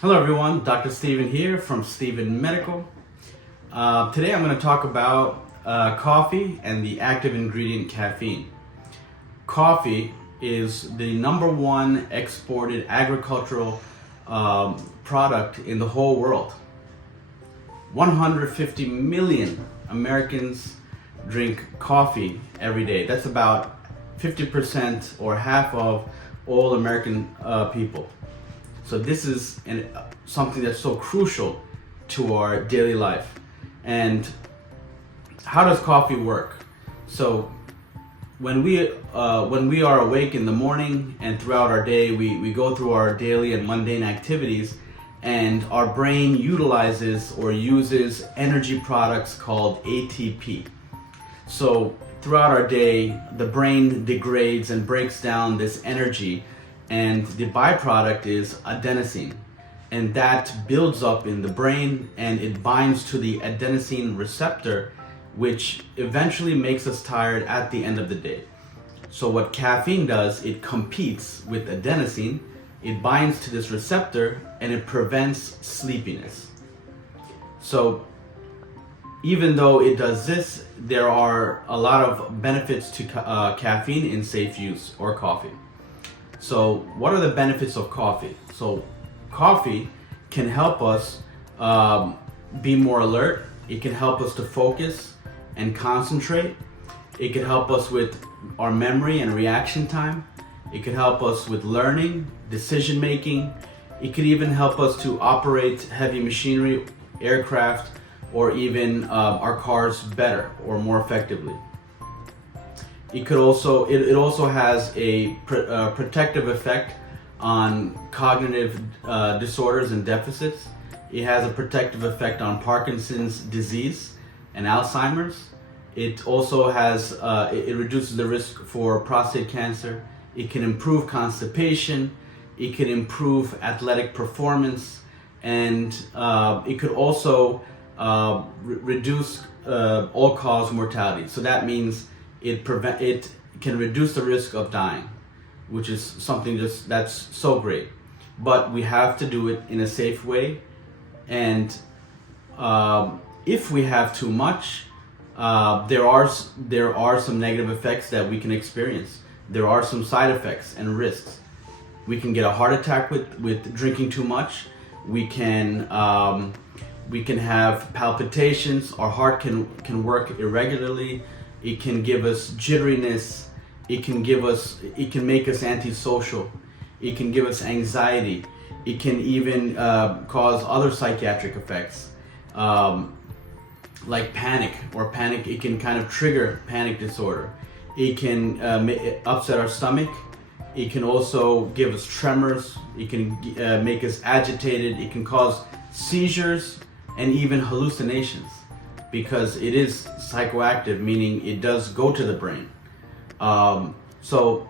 Hello everyone, Dr. Steven here from Steven Medical. Today I'm going to talk about coffee and the active ingredient caffeine. Coffee is the number one exported agricultural product in the whole world. 150 million Americans drink coffee every day. That's about 50% or half of all American people. So this is something that's so crucial to our daily life. And how does coffee work? So when we are awake in the morning and throughout our day, we go through our daily and mundane activities, and our brain utilizes or uses energy products called ATP. So throughout our day, the brain degrades and breaks down this energy, and the byproduct is adenosine, and that builds up in the brain and it binds to the adenosine receptor, which eventually makes us tired at the end of the day. So what caffeine does, it competes with adenosine, it binds to this receptor, and it prevents sleepiness. So even though it does this, there are a lot of benefits to caffeine in safe use, or coffee. So what are the benefits of coffee? So coffee can help us be more alert. It can help us to focus and concentrate. It can help us with our memory and reaction time. It can help us with learning, decision making. It could even help us to operate heavy machinery, aircraft, or even our cars better or more effectively. It also has a protective effect on cognitive disorders and deficits. It has a protective effect on Parkinson's disease and Alzheimer's. It also has it reduces the risk for prostate cancer. It can improve constipation. It can improve athletic performance, and it could also reduce all-cause mortality. So that means it can reduce the risk of dying, which is something that's so great. But we have to do it in a safe way, and if we have too much, there are some negative effects that we can experience. There are some side effects and risks. We can get a heart attack with drinking too much. We can have palpitations. Our heart can work irregularly. It can give us jitteriness. It can make us antisocial. It can give us anxiety. It can even cause other psychiatric effects, like panic. It can kind of trigger panic disorder. It can upset our stomach. It can also give us tremors. It can make us agitated. It can cause seizures and even hallucinations, because it is psychoactive, meaning it does go to the brain. So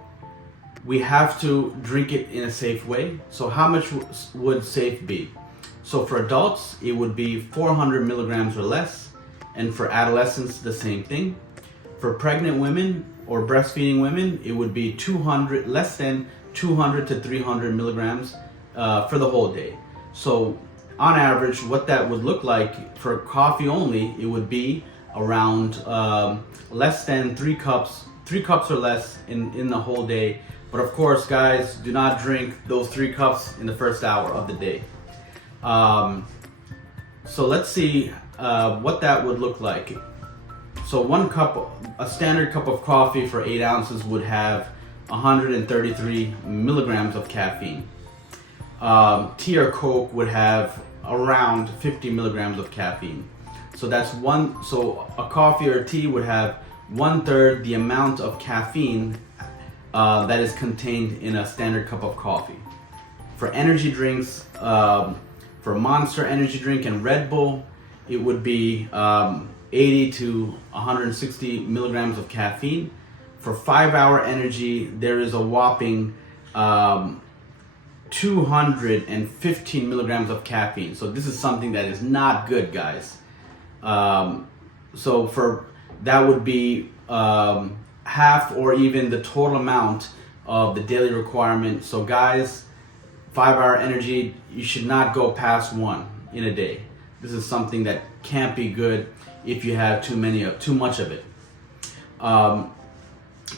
we have to drink it in a safe way. So how much would safe be? So for adults, it would be 400 milligrams or less, and for adolescents, the same thing. For pregnant women or breastfeeding women, it would be less than 200 to 300 milligrams for the whole day. So on average, what that would look like for coffee only, it would be around less than 3 cups or less in the whole day. But of course, guys, do not drink those 3 cups in the first hour of the day. So let's see what that would look like. So a standard cup of coffee for 8 ounces would have 133 milligrams of caffeine. Tea or Coke would have around 50 milligrams of caffeine. So a coffee or tea would have 1/3 the amount of caffeine that is contained in a standard cup of coffee. For energy drinks, for Monster energy drink and Red Bull, it would be 80 to 160 milligrams of caffeine. For 5-hour energy, there is a whopping 215 milligrams of caffeine. So this is something that is not good, guys. So that would be half or even the total amount of the daily requirement. So guys, 5-hour energy, you should not go past 1 in a day. This is something that can't be good if you have too much of it.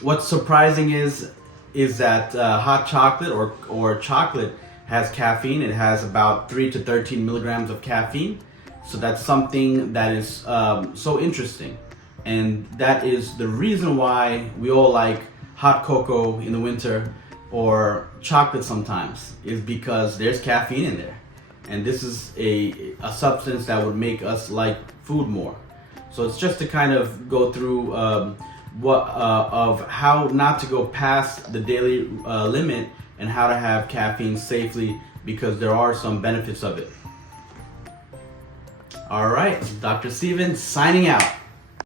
What's surprising is that hot chocolate or chocolate has caffeine. It has about 3 to 13 milligrams of caffeine. So that's something that is so interesting. And that is the reason why we all like hot cocoa in the winter or chocolate sometimes, is because there's caffeine in there. And this is a substance that would make us like food more. So it's just to kind of go through of how not to go past the daily limit and how to have caffeine safely, because there are some benefits of it. All right, Dr. Steven signing out.